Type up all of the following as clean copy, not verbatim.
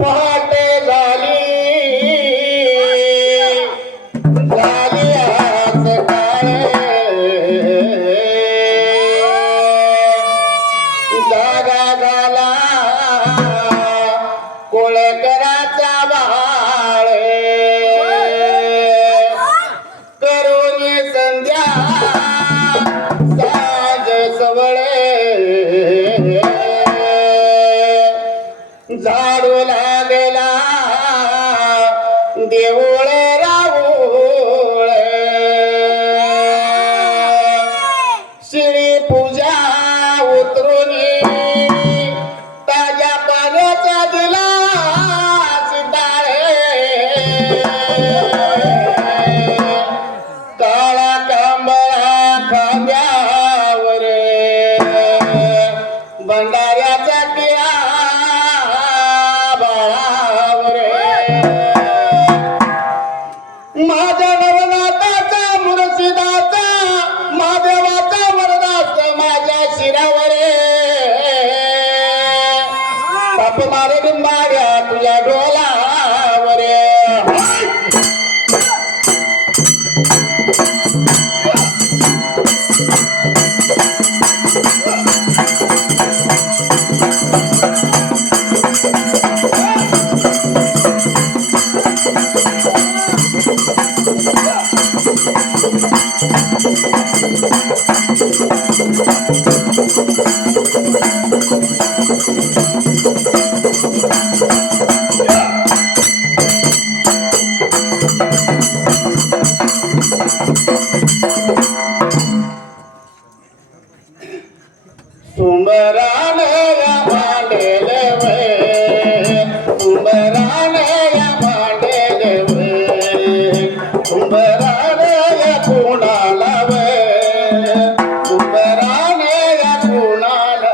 पहाटे झाली झाली आज काळे जागा झाला कोळकराचा बाळे करून संध्या साज सवळे झाडू लागला देऊळ राऊळ शिळी पूजा उतरून ताज्या पाण्याचा दिला सितारे काळा कांबळा खांद्यावर भंडाऱ्याचा टिळा माझ्या नवनाथाचा मुर्शिदाचा महादेवाचा वरदास माझ्या शिरावर बाप मारे बिंबाड्या तुझ्या डोलावर सुंबरान या मांडेल वे सुंबरान या मांडेल वे सुंबरान या कुणाला वे सुंबरान या कुणाला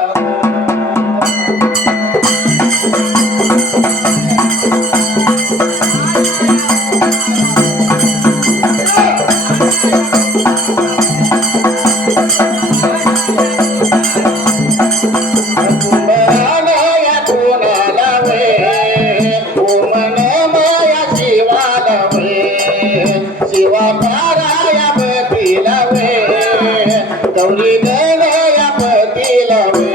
शिवा पाराया पतीला वे गौरी गणया पतीला वे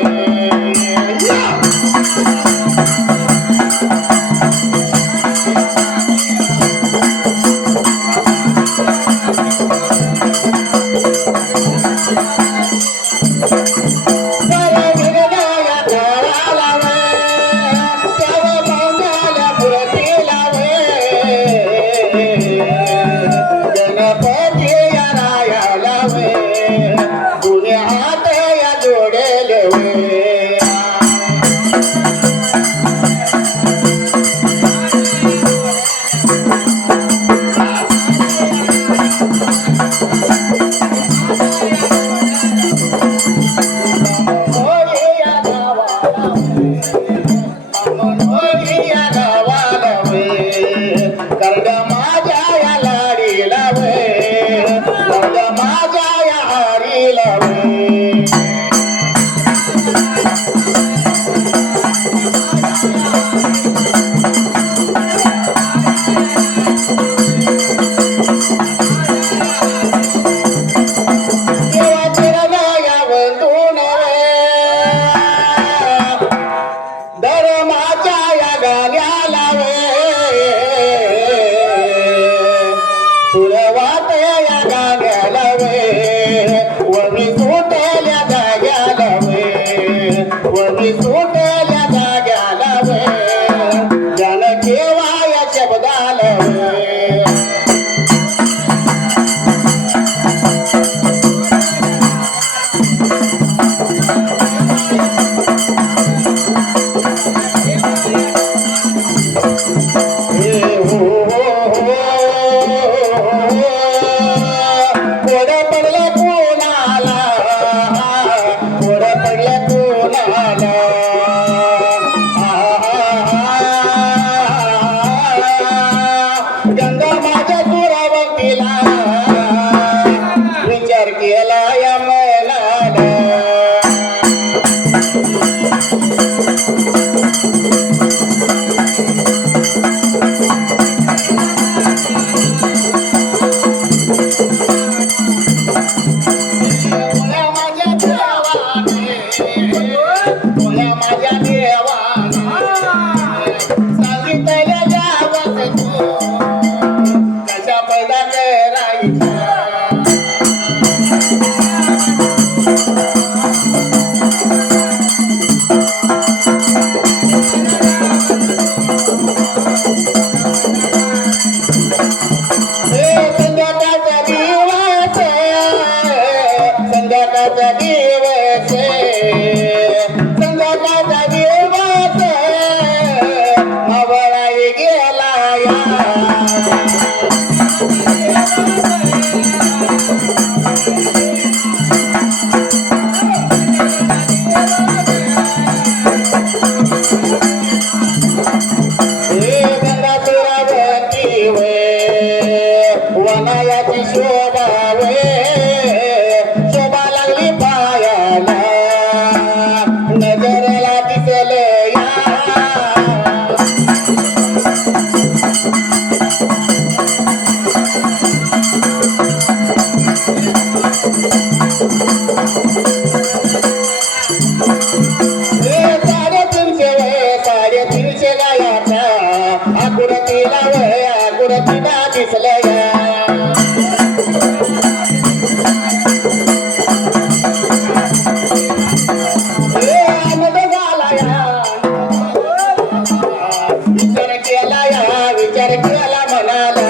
तिला दिसलया आनंद झाला या विचार केला मनाला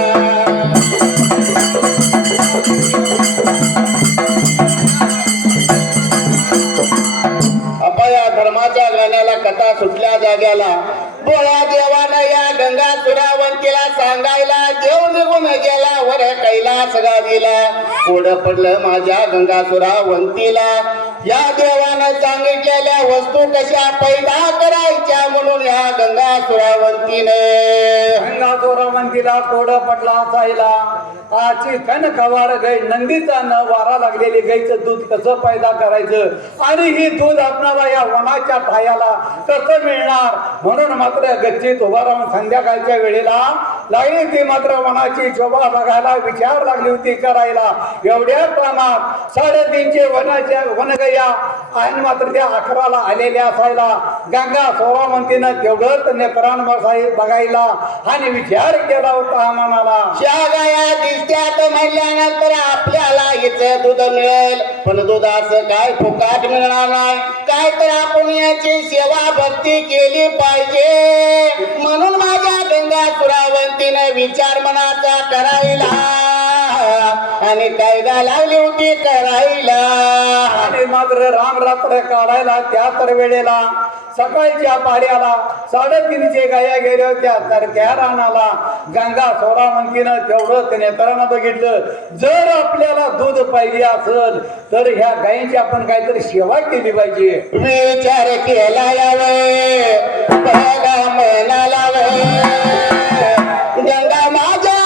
अपया धर्माच्या गाण्याला कथा सुटल्या जाग्याला बोळा देवानं या गंगा सुरावंतीला सांगायला देव निघून गेला वर कैलास गावीला कोड पडलं माझ्या गंगा सुरावंतीला या देवानं सांगितलेल्या वस्तू कशा पैदा करायच्या म्हणून या गंगा सुरावंतीने गंगा सुरावंतीला कोड पडला असायला आची कण कवार गाय नंदीचा न वारा लागलेली गायचं दूध कसं पैदा करायचं आणि ही दूध आपणाला या वनाच्या ठायाला कसं मिळणार म्हणून मात्र गच्चीत उभा राहून संध्याकाळच्या वेळेला लागली ती मात्र वनाची शोभा बघायला विचार लागली होती करायला एवढ्या प्रमाणात 3.5 वनाच्या वनगया आणि मात्र त्या 11ला आलेल्या असायला गंगा सोरावंतीनं तेवढंच नेत्रान बघायला आणि विचार केला होता मनाला गाया दिसत्यात म्हणल्यानंतर आपल्याला हिचं दूध मिळेल पण दुधाचं काय फुकाट मिळणार नाही काय तर आपण याची सेवा भक्ती केली पाहिजे म्हणून माझ्या गंगा सुरावंतीने विचार मनाचा करायला आणि कायदा लावली होती करायला आणि मात्र राम रात्र काढायला त्या तर वेळेला सकाळच्या पाड्याला 3.5 गाया गेल्या होत्या तर त्या रानाला गंगा सोरावंतीनं तेवढं नेत्रानं बघितलं जर आपल्याला दूध पाहिजे असेल तर ह्या गायींची आपण काहीतरी सेवा केली पाहिजे विचार केला यावे बघा मनाला गंगा माझ्या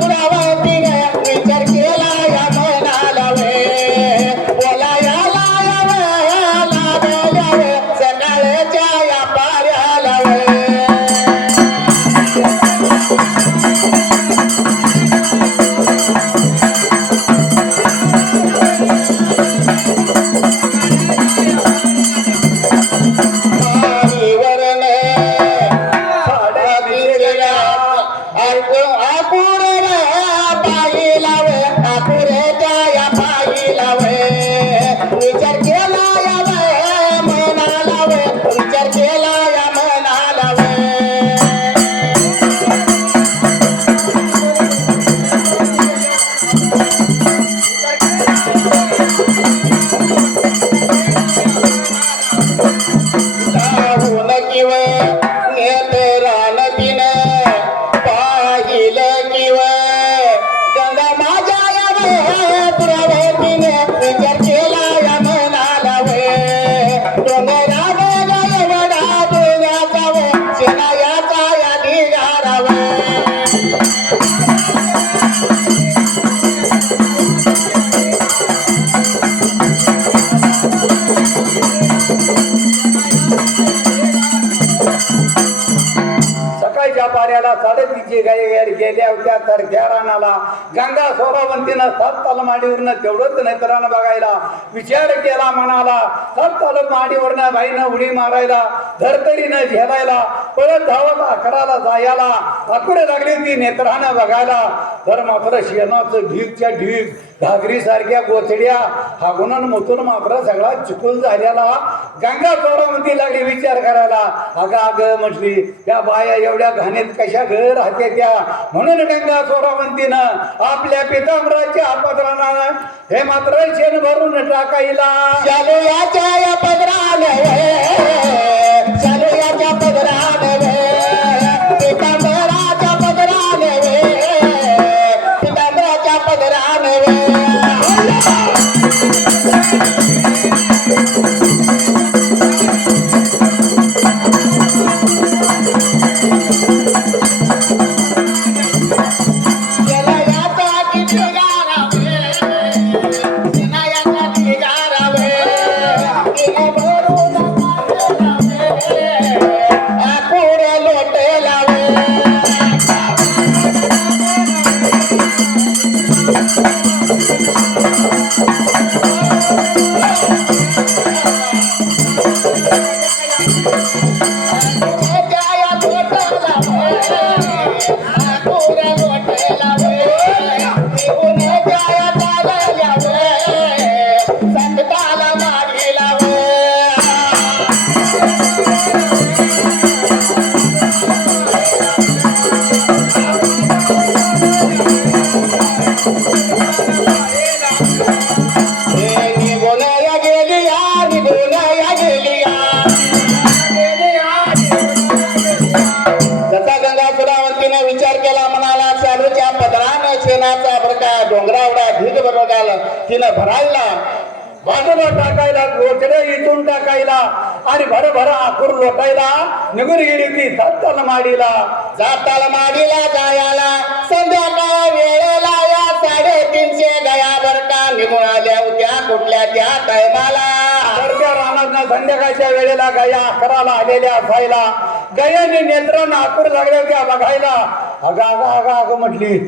सुरावंतीने विचार केला या मनाला बोला याला सकाळच्या या पाऱ्याला विचार केला या मनाला विचार केला या मनाला किंवा नेत्रान तिनं पाहिलं किंवा गंगा माझ्या या पुरावतीने विचार केला या मनाला डोंगरा वडा बोलण्याचा सेना याचा या ढिगारावा सकाळच्या पाऱ्याला 3.5 गाय गेल्या होत्या तर त्या रानाला गंगा सोरावंतीनं 7 तलमाडीवरनं तेवढंच नेत्रानं बघायला विचार केला मनाला 7 तलमाडीवरनं बाईनं उडी मारायला धरतरीनं झेलायला परत धावत 11ला जायला अकडे लागली ती नेत्रानं बघायला तर मात्र शेणाचं ढीगच्या ढीग घागरी सारख्या गोचड्या हागुनन मुतून मात्र सगळा चिकूल झालेला गंगा सोरावंती लागली विचार करायला अगं म्हटली त्या बाया एवढ्या घाणीत कशा घर राहते त्या म्हणून गंगा सोरावंतीनं आपल्या पितांबराच्या पदरानं हे मात्र शेण भरून टाकायला चालू याच्या या पदराने चालू याच्या पदराने पितांबराच्या पदराने पितांबराच्या पदराने तिनं भरायला बाजूला टाकायला गोचडे इथून टाकायला आणि भर आखूर लोटायला निघून गेली ती जाताला माडीला जायाला संध्याकाळ वेळेला या 350 गयावर का निघून आल्या होत्या कुठल्या त्या टायमाला रानात संध्याकाळच्या वेळेला गया 11ला आलेल्या असायला गयाने नेत्र नाकूर लागल्या होत्या बघायला अगं म्हटली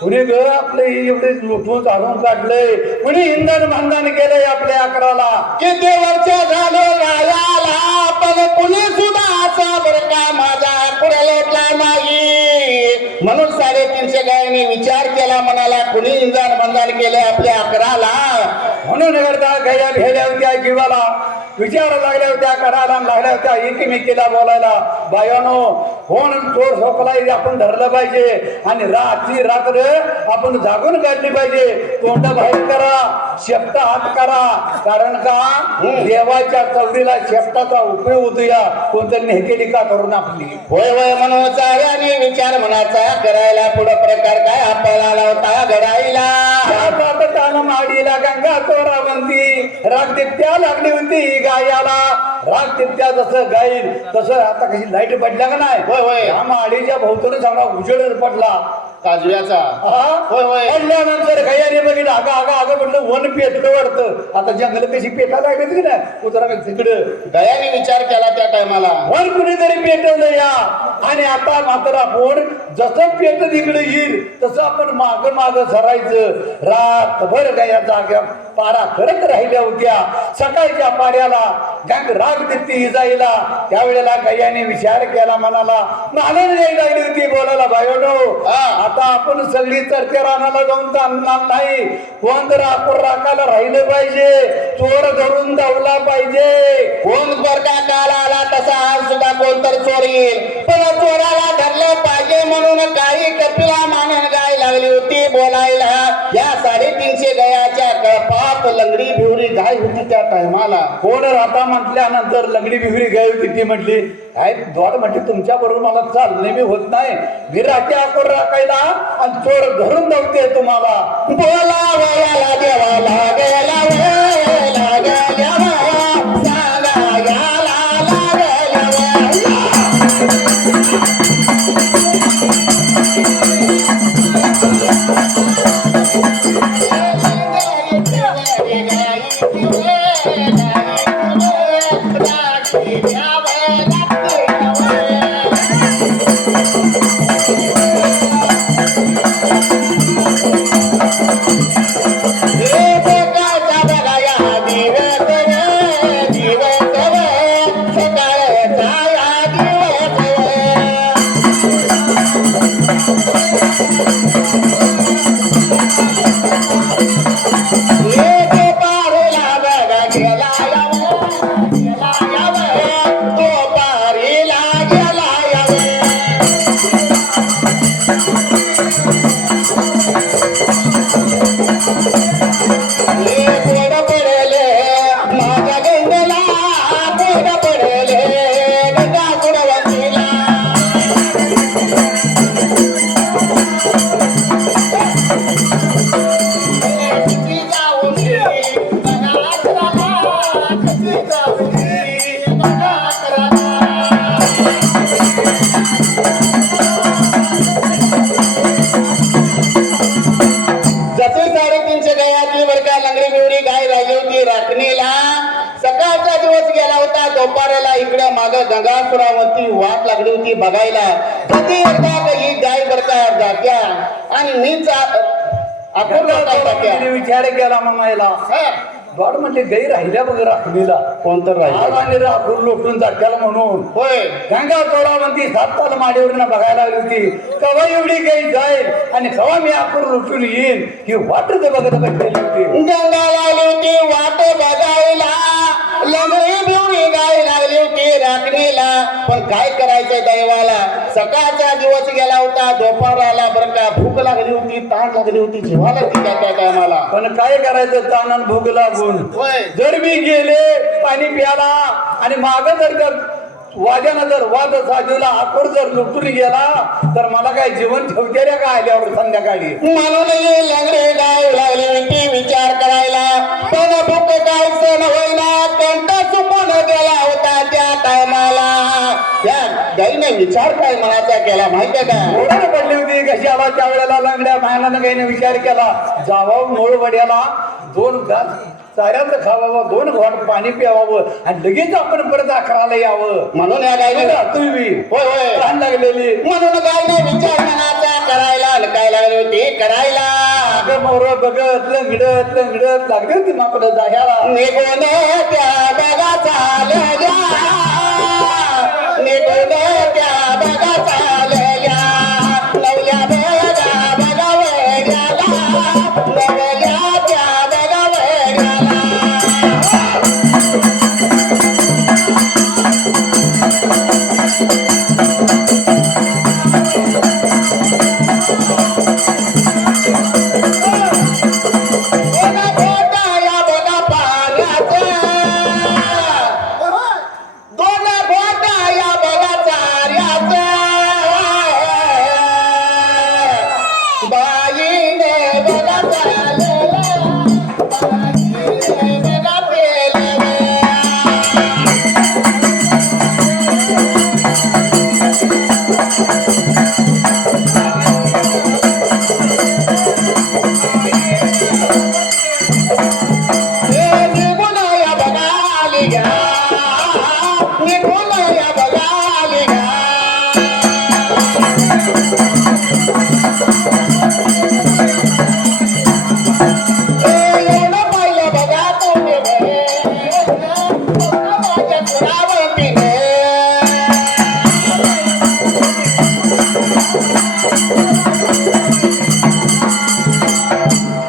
कुणी ग आपले एवढे लुटून झाडून काढलंय कुणी इंधन भांडण केलंय आपल्या 11ला किती वर्ष झाले रायाला पण कुणी सुद्धा असा बरं का माझा पुढे लोटला नाही म्हणून 350 गायने विचार केला म्हणाला कुणी इंधन बंधन केले आपल्या 11ला म्हणून करता गया भेल्या होत्या जीवाला विचार लागल्या होत्या करायला लागल्या होत्या एकमेकीला बोलायला बायानो कोण चोर सोकलाय आपण धरलं पाहिजे आणि रात्र आपण जागून काढली पाहिजे तोंड बाहेर करा शेपट हात करा कारण का देवाच्या चवडीला शेपटाचा उपयोग होतोया कोणतरी नेकेली का करून आपली होय म्हणून साऱ्याने विचार मनाचा करायला पुढे प्रकार काय आपल्याला लावता घडायला माडीला गंगा चोरावंती राग दिप्त्या लागली होती गायाला राग दिप्त्या जसं गाईल तसं आता कशी लाईट पडल्या का नाही होय या माडीच्या भोवतून चांगला उजेड पडला काजव्याचा होय पडल्यानंतर गयाने बघितलं अगं म्हटलं वन पेटलं वाटतं आता जंगल कशी पेटायला लागली की नाही उतरा तिकडं गयाने विचार केला त्या टायमाला वन कुणीतरी पेटवलं या आणि आता मात्र आपण जसं पेटत इकडे येईल तसं आपण माग सरायचं रातभर गया जाग्या पारा करत राहिल्या होत्या सकाळच्या पाऱ्याला राग देते जाईला त्यावेळेला गयाने विचार केला मनाला नालन यायला लागली होती बोलायला बायोनो आता आपण सगळी चर्चा रानाला जाऊन चालणार नाही कोण जर आपण राखायला राहिलं पाहिजे चोर धरून धावला पाहिजे कोण बरका काल आला तसा आज सुद्धा कोण तर चोर येईल पण चोराला धरलं पाहिजे म्हणून काही कपिला मानन गाय लागली होती बोलायला या 350 गयाच्या कळपात लंगडी भिवरी गाय होती त्या टायमाला कोण राहता म्हटल्यानंतर लंगडी भिवरी गाय होती ती म्हटली काय द्वार म्हटली तुमच्या बरोबर मला चालणे मी होत नाही मी राखे आपण राखायला आणि चोर धरून नव्हते तुम्हाला बोला वयाला देवाला गेला वयाला गेला सांगा याला गंगापुरावरती वाट लागली होती बघायला कधी एकदा ही गाय बरका जात्या आणि मीच विचार केला म्हणायला वाट म्हणजे गाई राहिल्या बघ राखणीला कोणतं राहिलं राखून लोटून जात्याला म्हणून होय गंगा चोरावंती 7 ताल माडीवर बघायला आली होती कवा एवढी गाई जाईल आणि कवा मी आपण लुटून येईल ही वाट बघत बसलेली होती गंगाला आली होती वाट बघायला लंगडी भिवरी गाय लागली होती राखणीला पण काय करायचं दैवाला सकाळचा दिवस गेला होता दुपाराला बरं का भूक लागली होती ताण लागली होती जीवाला तिच्या त्या टायमाला पण काय करायचं ताण भूक लागून जर मी गेले पाणी प्याला आणि माग जर वाद्यानं जर वाद साजूला आकोर जर लुटून गेला तर मला काय जीवन ठेवतेल्या का आल्यावर संध्याकाळी म्हणून ये लंगडे गाय लागली विंटी विचार करायला पण भूक काय सण होईना कंठ चुकून गेला होता त्या टायमाला त्या गाईने विचार काय मनाचा केला माहितीये का ओढायला पडली होती कशाला त्या वेळेला लंगड्या मायानं काही विचार केला जावं मूळ वड्याला 2 घास चाऱ्याचं खावावं 2 घोट पाणी प्यावावं आणि लगेच आपण परत 11ला यावं म्हणून या गायने तुम्ही होय होय तहान लागलेली म्हणून गायने विचार मनाचा करायला काय लागली होती करायला अगं मोर बघत लंगडत लागली होती माकडं जाह्याला निघून त्या बघा चालल्या निघून त्या बघा चालल्या लवल्या बघा बघा वेड्याला लवल्या त्या बघा वेड्याला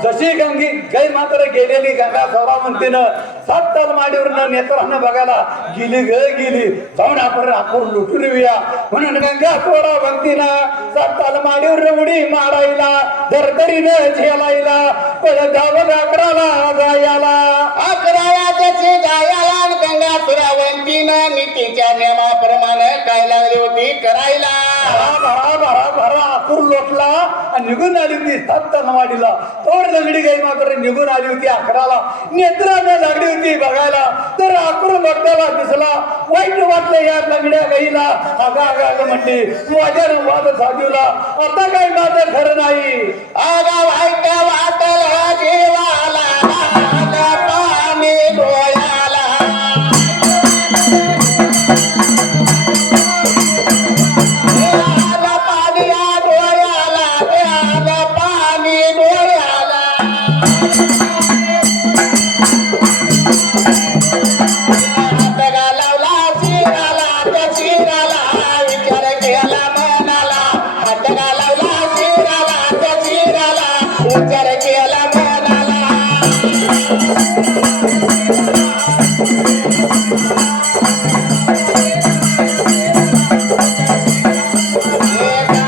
जशी गंगी गाय मात्र गेलेली गंगा सौरावंतीनं 7 ताल माडीवरनं नेत्रानं बघायला गेली गेली जाऊन आपण लुटून येऊया म्हणून गंगा सौरावंतीनं 7 ताल माडीवर उडी मारायला दरदरीनं झेलायला पळत जावं 11ला जायला 11ला त्याची गायाला गंगा सुरावंतीनं नीतीच्या नियमाप्रमाणे काय लागली होती करायला भरा आकूर लोटला आणि निघून आली होती 7 तालवाडीला तोड लंगडी गाई मात्र निघून आली होती 11ला नेत्रानं लागली होती बघायला तर आकूर लोटल्याला दिसला वाईट वाटलं या लंगड्या गाईला अगा म्हणली वाद्यानं वाद साजूला आता काय माझं खरं नाही आगा वाईट वाटलं जीवाला आलं पाणी डोळ्याला आलं पाणी या डोळ्याला आलं पाणी डोळ्याला हातगा लावला शिराला त्या शिराला विचार केला मनाला हातगा लावला शिराला त्या शिराला विचार केला मनाला काय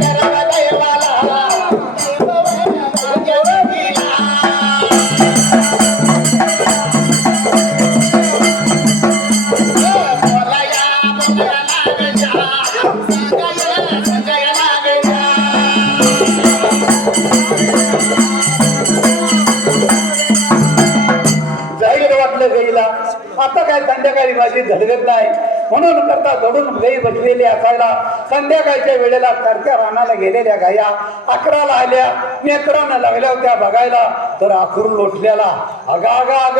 करव दैवाला जाहीर वाटलं गाईला आता काय संध्याकाळी माझी धडगत नाही म्हणून करता धडून गाई बसलेली असायला संध्याकाळच्या वेळेला तरत्या रानाला गेलेल्या गाया 11ला आल्या नेत्रानं लागल्या होत्या बघायला तर आखूर लोटल्याला अग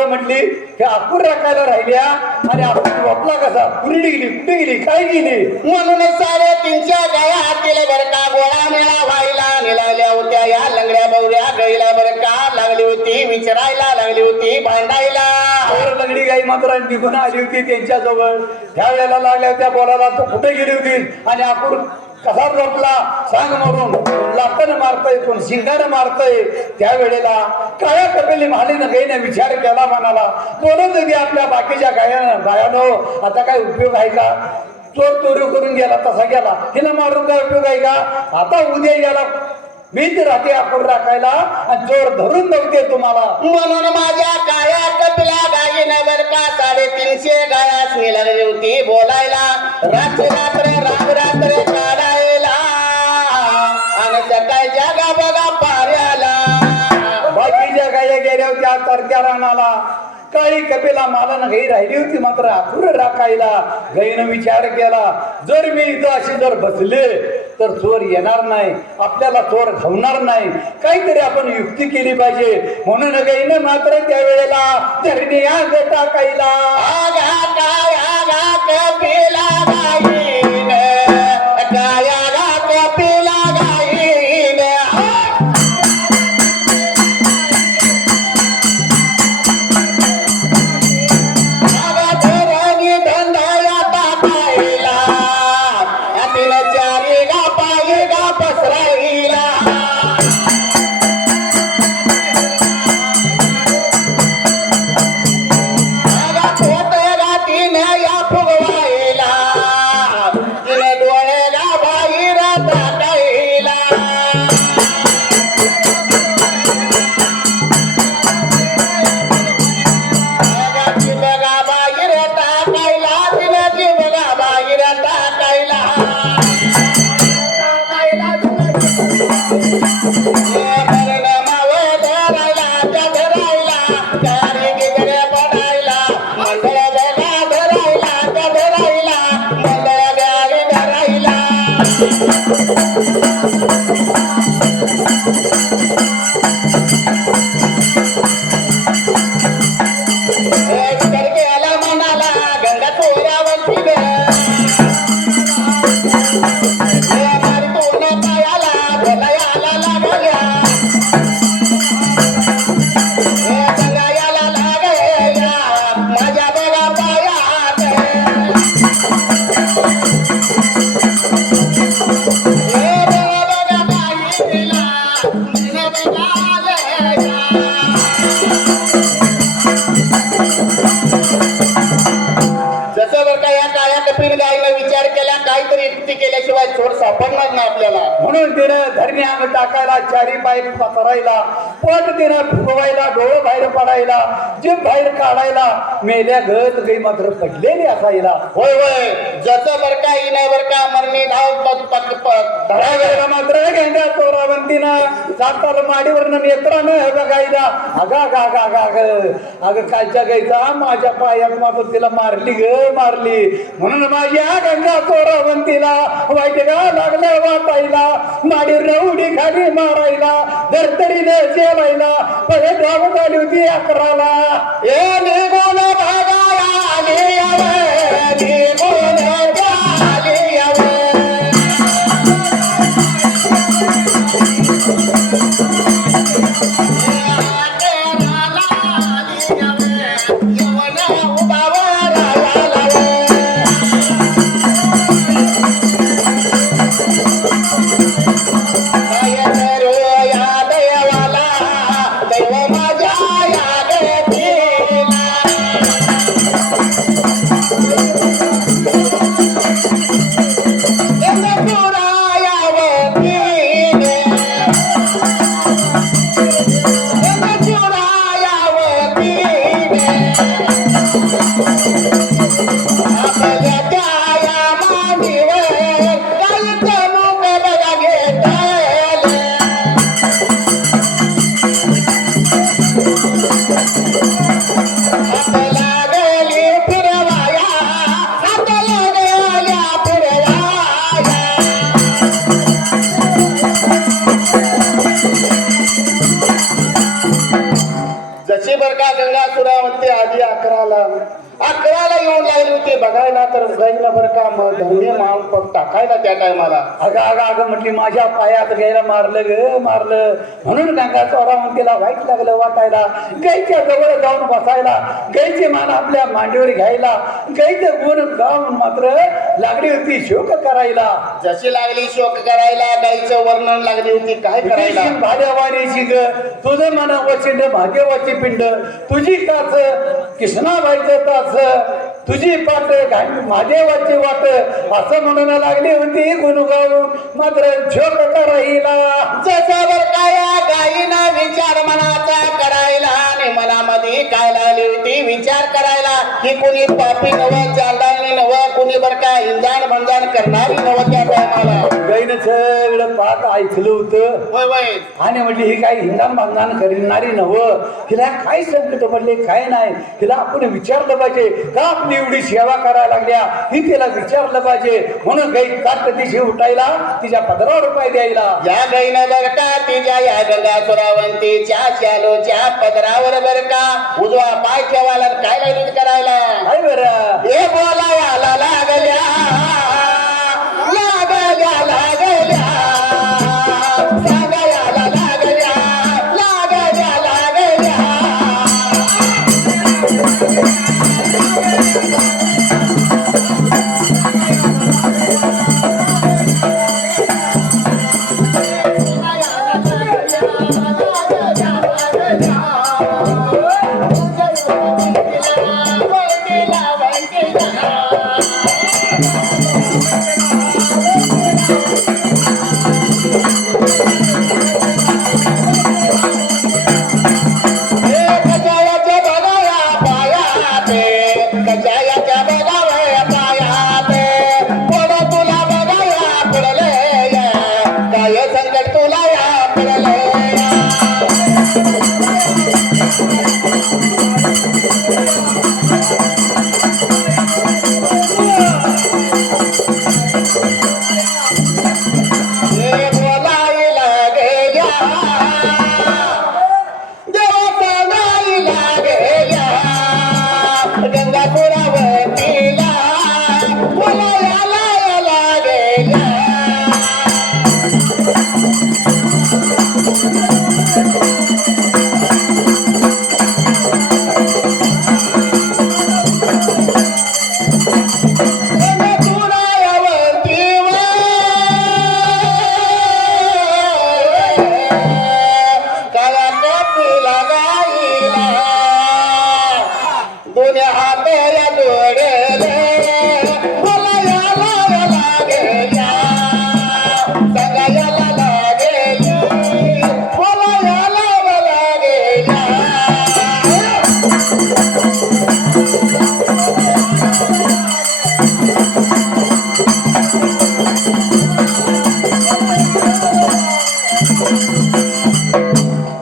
म्हटली की आखूर राखायला राहिल्या आणि आखूर वापला कसा कुरडी गेली कुठे गेली काय गेली म्हणून 3.5च्या गाया हातीला बरं का गोळा मेळा व्हायला निघाल्या होत्या या लंगड्या बवऱ्या गाईला बरं का लागली होती विचारायला लागली होती भांडायला और लंगडी गाई मात्र निघून आली होती त्यांच्याजवळ त्यावेळेला लागल्या होत्या बोलायला तो कुठे गेली होती आणि आखूर कसा रोखला सांग म्हणून लाकडं मारतय कोण शिंगानं मारतय त्यावेळेला काळ्या कपेली महालीनं गाईने विचार केला म्हणाला बोलत होती आपल्या बाकीच्या गायानं आता काय उपयोग आहे का चोर चोरी करून गेला तसा गेला हिला मारून काय उपयोग आहे का आता उद्या याला मीच राहते आपूर राखायला आणि चोर धरून नव्हते तुम्हाला. म्हणून माझ्या काया कपिला गायीनं बर का 350 गायास मी लागली होती बोलायला. रात्री रात्र राग रात्र काढायला आणि सकाळी जागा बघा पाऱ्याला. बाकीच्या गाया गेल्या होत्या तरक्या रानाला. काळी कपिला मालन गाई राहिली होती मात्र आखूर राखायला. गाईनं विचार केला जर मी इथं अशी जर बसले तर चोर येणार नाही, आपल्याला चोर घावणार नाही. काहीतरी आपण युक्ती केली पाहिजे. म्हणून गाईनं मात्र त्यावेळेला धरणी आग टाकायला. आगा काय आगा कपिला गायीनं काय आगा कपिला गायीनं. केल्याशिवाय चोर सापडणार ना आपल्याला. म्हणून तिनं धरणी अंग टाकायला, चारी पाय पसरायला, पोट तिनं फुगवायला, डोळं बाहेर पडायला, जीभ बाहेर काढायला, मेल्या गत काही मात्र पडलेली असायला. होय होय जसं बर का इना बर का मरणी धाव धरायला मात्र गेंड्या चोरावंतीनं सातार माडीवरनं नेत्रानं बघायला. अगा गा गा गा ग अगं कालच्या गायचा माझ्या पायात मात्र तिला मारली ग मारली. म्हणून माझ्या गंगा चोरावंतीला वाईट गा लागलं वाटायला. माडीवर उडी खाली मारायला, धरतरीनं जेवायला परत धावत आली होती 11ला. ए निघून भागाया आली यावं, निघून आली यावं. जशी बर का गंगासुरा म्हणते आधी 11ला येऊन लागली होती बघायला. तर गाईला बर का धंदे माल टाकायला त्या टायमाला. अगं अगं अगं म्हटली माझ्या पायात गायला मारलं ग मारलं. म्हणून गंगा चोरावंतीला वाईट लागलं वाटायला. गायच्या जवळ जाऊन बसायला, गायची मान आपल्या मांडीवर घ्यायला, गायचं गुण गाऊन मात्र लागली होती शोक करायला. जशी लागली शोक करायला गाईचं वर्णन लागली होती काय करायला. भाद्यावाणीची ग तुझं मन वचिंड भाग्यवाची पिंड, तुझी काच कृष्णाबाईचं तास तुझी पाट महादेवाची वाट असं म्हणून लागली होती गुणगाऊन मात्र झोक राहिला. जसं बर काय गायीनं विचार मनाचा करायला आणि मनामध्ये काय लागली होती विचार करायला की कुणी पापी नव चांदाळणी नव कुणी बर काय इंजाण भंजाण करणारी नव त्या टायमाला. गाईनं सगळं पाक ऐकलं होतं होय होय आणि म्हटली ही काही हिंदान बांधण करणारी नव हिला काय संकट पडले काय नाही हिला आपण विचारलं पाहिजे का आपली एवढी सेवा करायला लागल्या ही तिला विचारलं पाहिजे म्हणून गाई ताट दिशी उठायला तिच्या पदरावर रुपये द्यायला. या गाईनं बर का तिच्या या गंगा सुरावंतीच्या शालोच्या पदरावर बर का उजवा पाय ठेवायला काय लागली करायला. काय बरं हे बोलायला लागल्या लागल्या लागल्या सांगायला लागल्या लागल्या लागल्या.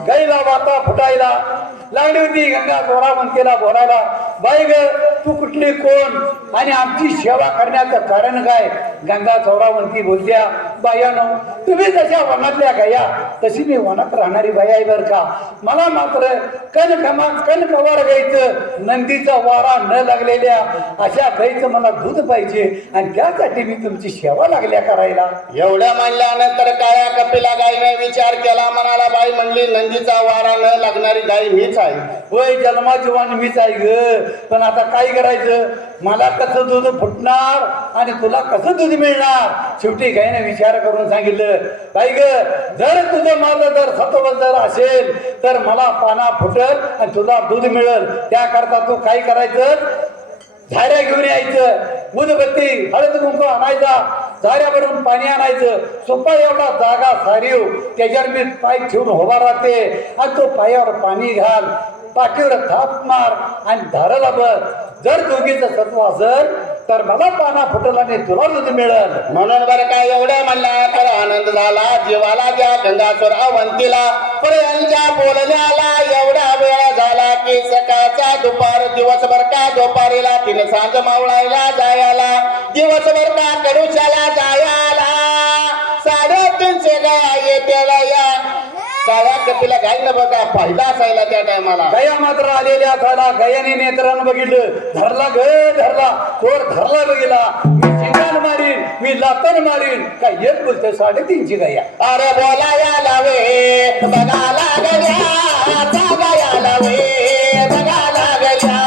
गाईला वाता फुटायला लागली होती गंगा सोरावंतीला बोलायला बाई ग तू कुठली कोण आणि आमची सेवा करण्याचं कारण काय. गंगा सोरावंती बोलत्या बायानो तुम्ही जशा वनातल्या गाया तशी मी वनात राहणारी बाई आहे बर का. मला मात्र कणकवार गाईचं नंदीचा वारा न लागलेल्या अशा गाईचं मला दूध पाहिजे आणि त्यासाठी मी तुमची सेवा लागल्या करायला. एवढ्या म्हणल्यानंतर काळ्या कपिला गायीने विचार केला म्हणाला बाई म्हणली नंदीचा वारा न लागणारी गाय मीच आहे. होय जन्माची वाण मीच आहे ग पण आता काय करायचं मला कसं दूध फुटणार आणि तुला कसं दूध मिळणार. शेवटी गायने विचार करून सांगितलं बाई ग जर तुझं माझं जर सत्व जर असेल तर मला पाना फुटल आणि तुला दूध मिळेल. त्याकरता तू काय करायचं झाऱ्या घेऊन यायचं उदबत्ती हळद कुंकू आणायचा झाऱ्यावरून पाणी आणायचं सोपा एवढा जागा सारीव त्याच्यावर मी पाय ठेवून उभा राहते आणि तो पायावर पाणी घाल पाठीवर थाप मार आणि धाराला बर जर दोघीचं सत्व असेल तर मला पाना फुटल आणि तुला दूध मिळेल. म्हणून बरं काय एवढं म्हणला तर आनंद झाला जीवाला ज्या गंगासूर अवंतीला पर्यंतच्या बोलण्याला एवढा वेळ झाला की सकाळचा दुपार दिवसभर का दुपारीला तिने सांज मावळायला जायला दिवसभर का कडुशाला जायला 350 गाया येत्याला या काळ्या कपिला गाय न बघा फायदा असायला त्या टायमाला. गया मात्र आलेल्या झाला गयाने नेत्रानं बघितलं धरला ग धरला चोर धरला बघितला मी शिंगान मारीन मी लातन मारीन काय येत बोलते 350 गया. अरे बोलाया लावे बघा लागल्या जागाया लावे बघा लागल्या.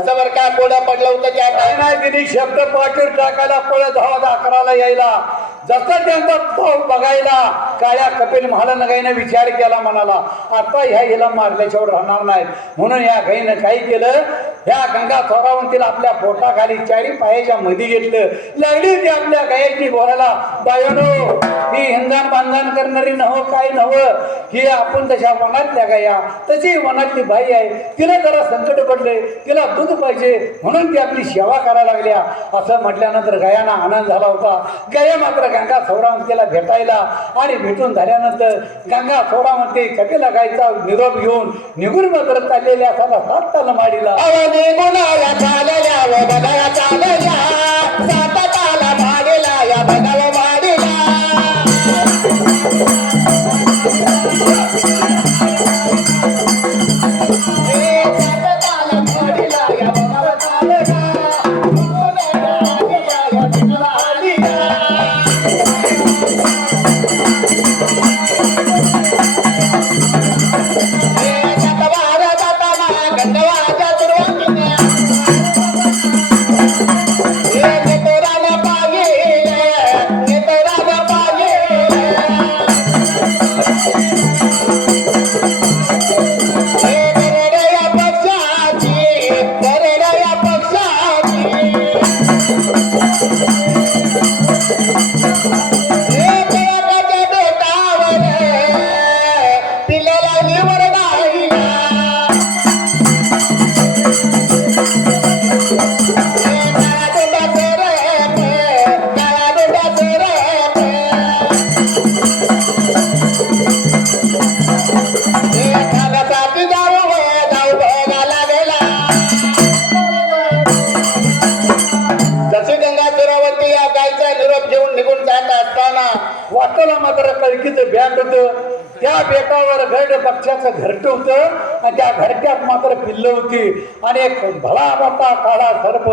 कसं बरं काय कोड्या पडलं होतं त्या काय नाही तिने शब्द पाठीवर टाकायला पळत धावत 11ला यायला. जसं त्यांचा पाऊल बघायला काळ्या कपिल महालनगाईने विचार केला, म्हणाला आता ह्या हिला मारल्याच्यावर राहणार नाहीत. म्हणून या गाईनं काय केलं, ह्या गंगा थोरावंतीला आपल्या पोटाखाली 4 पायाच्या मध्ये घेतलं. लागली ती आपल्या गायाची बोलायला, बायानो ही हिंदान बांधण करणारी नव्ह, काय नव्ह, ही आपण तशा वनातल्या गाया, तशी वनातली बाई आहे, तिला जरा संकट पडले, तिला दूध पाहिजे म्हणून ती आपली सेवा करायला लागल्या. असं म्हटल्यानंतर गायांना आनंद झाला होता. गाया मात्र गंगा थोरावंतीला भेटायला आणि भेटून झाल्यानंतर गंगा थोरावंती कपिला गायचा निरोप घेऊन निघून मात्र चाललेल्या असाला 7 तलमाडीला. निघून चालल्या व बघा चालल्या 7 तलमाडीला या बघा माडीला. वाटला मात्र कळकीचं बॅट होतं. त्या बेटावर गैड पक्षाचं घरट होतं आणि त्या घरट्यात मात्र पिल्लं होती आणि एक भला मोठा काळा सर्प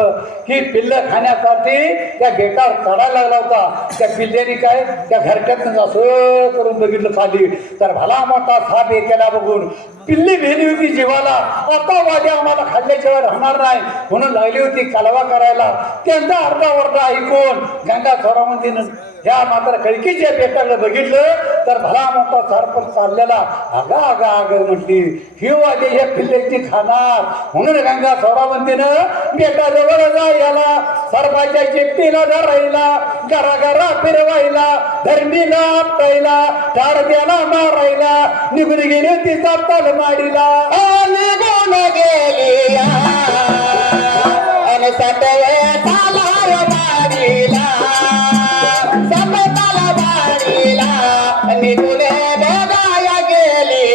ही पिल्लं खाण्यासाठी त्या बेटावर चढायला लागला होता. त्या पिल्ल्याने काय त्या घरट्यातून असं करून बघितलं खाली तर भला मोठा साप एकेला बघून पिल्ली भेली होती जीवाला. आता वाद्या आम्हाला खाल्ल्याशिवाय राहणार नाही म्हणून लागली होती कालवा करायला. त्यांचा अर्धा ऐकून गंगा थोरावंतीनं ह्या मात्र कळकीच्या बेटाला बघितलं तर भला मोठा सर्प चाललेला. आगा आगा आग म्हटली ही वाद्य हे पिल्ल्याची खाणार. म्हणून गंगा थोरावंतीनं बेटाजवळ जा याला सर्पाच्या चिपटीला धरायला घराघरा फिरवायला धर्मीला आपटायला ठार द्याला मारायला निघून गेली तिचा तलमाडीला. निघून गेली आणि 7व्या तलमाडीला निघून बघाया गेली.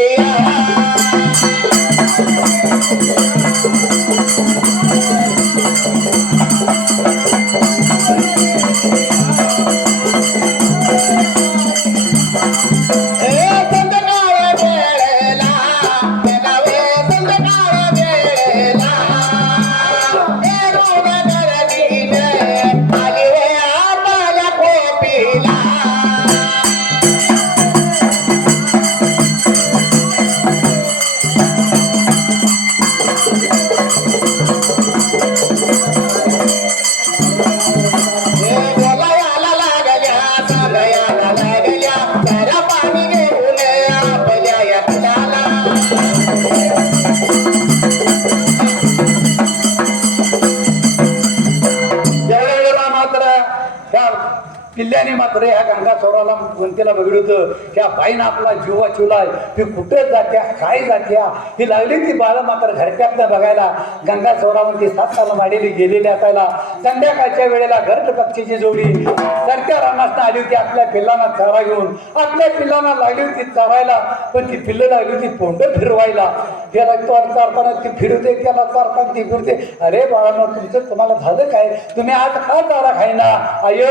किल्ल्याने मात्र ह्या गंगा चोराला वंतीला बघित होतं. ह्या बाईनं आपला जीवा चिवलाय ही कुठे जात्या काय जात्या ही लागली ती बाळ मात्र घरट्यातनं बघायला. गंगा चोरावंती 7 तलमाडीला गेलेली असायला. संध्याकाळच्या वेळेला घरट पक्षीची जोडी सरत्या रानातनं आली होती आपल्या पिल्लांना चारा घेऊन. आपल्या पिल्लांना लागली होती चारायला पण ती पिल्लं लागली होती पोंड फिरवायला. त्याला चारताना ती फिरवते त्याला चारताना ती फिरते. अरे बाळांनो तुमचं तुम्हाला झालं काय, तुम्ही आज का चारा खाईना. आय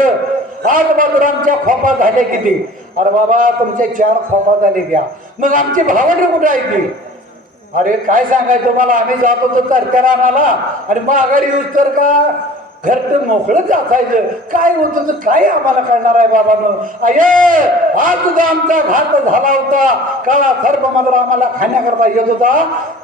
आज बाजूरामच्या खोपा झाले किती. अरे बाबा तुमचे 4 खोपा झाले द्या. मग आमची भावंड कुठे आहे ती. अरे काय सांगायचं तुम्हाला, आम्ही जात होतो तरत्या रानाला आणि मग आघाडी यूज तर का घरचं मोकळंच असायचं. काय होतं तर काय आम्हाला कळणार आहे बाबानं. आय हा तुझा आमचा घात झाला होता. काळा सर्प मात्र आम्हाला खाण्याकरता येत होता.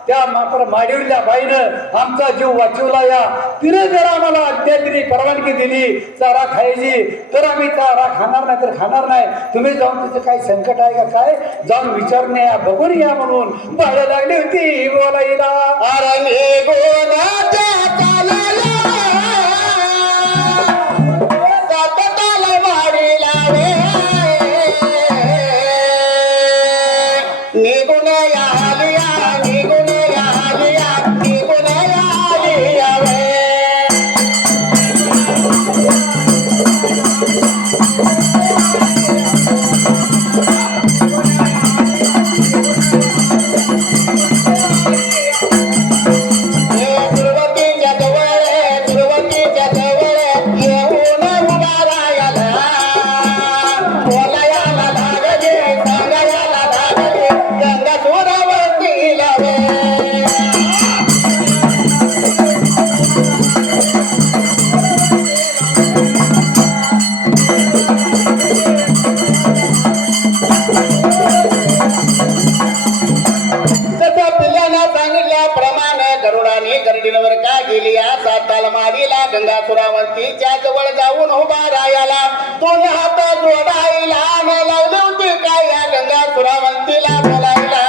त्या मात्र माडीवल्या बाईनं आमचा जीव वाचवला. या तिने जर आम्हाला आज्ञा दिली, परवानगी दिली चारा खायची, तर आम्ही चारा खाणार नाही तर खाणार नाही. तुम्ही जाऊन तिचं काही संकट आहे का काय जाऊन विचारून या, बघून या म्हणून भाडं लागली होती बोलायला. अरे निघूनाच्या चालायला सतताला माडी लावे निघून यालिया निघून यालिया निघून यालिया वे सुरुवातीच्या जवळ येऊन उभा राहायला बोलायला लागले सांगायला लागले गंगा सुरावरती लावे तसं पिल्ल्यानं सांगितल्याप्रमाणे गरुडाने गर्दीवर का गेली या साताल मारीला गंगा सुरावंतीच्या जवळ जाऊन उभा राहायला दोन्ही हात जोडायला लावले होते काय या गंगा सुरावंतीला बोलायला.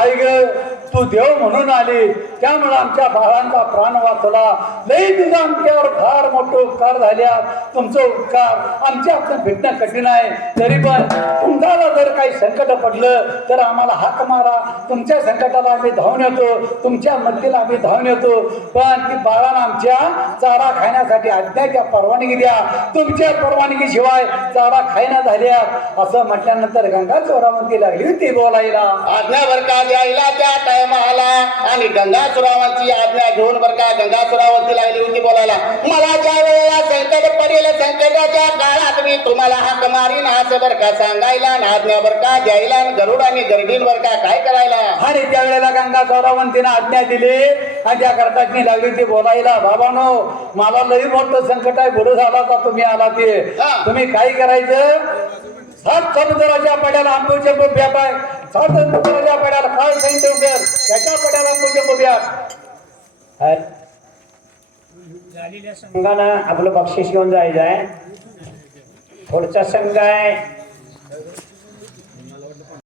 आई ग तू देव म्हणून आली त्यामुळे आमच्या बाळांचा प्राण वाचला. लई तुझा आमच्यावर फार मोठे उपकार झाल्या. तुमचं उपकार आमच्या हातून भेटणं कठीण आहे. तरी पण तुम्हाला जर काही संकट पडलं तर आम्हाला हाक मारा. तुमच्या संकटाला आम्ही धावून येतो, तुमच्या मदतीला आम्ही धावून येतो. पण ती बाळांना आमच्या चारा खाण्यासाठी आज्ञाच्या परवानगी द्या. तुमच्या परवानगीशिवाय चारा खायना झाल्या असं म्हटल्यानंतर गंगा चोरावंती लागली होती बोलायला. आज्ञा बर का द्यायला त्या टायमाला आणि गंगा सुरावंती आज्ञा घेऊन बर का गंगा सुरावंती लागली होती बोलायला. मला ज्या वेळेला संकट पडेल संकटाच्या काळात मी तुम्हाला हाक मारीन असं बर का सांगायला आज्ञा बर का द्यायला गरुड आणि गर्दींवर का काय करायला. आणि त्यावेळेला गंगा चोरावंतीनं आज्ञा दिली आणि त्या कर्ताची लागली ती बोलायला. बाबानो मला लई मोठं संकट आहे, बरं झाला का तुम्ही आला ते. तुम्ही काय करायचं, 7 समुद्राच्या पड्याला आंबूचे बोब्यात आहे. 7 समुद्राच्या पड्याला काय सांगितलं उभ्यात त्याच्या पड्याला आंबूचे बोब्यात झालेल्या संघानं आपलं बक्षीस घेऊन जायचं आहे. पुढचा संघ आहे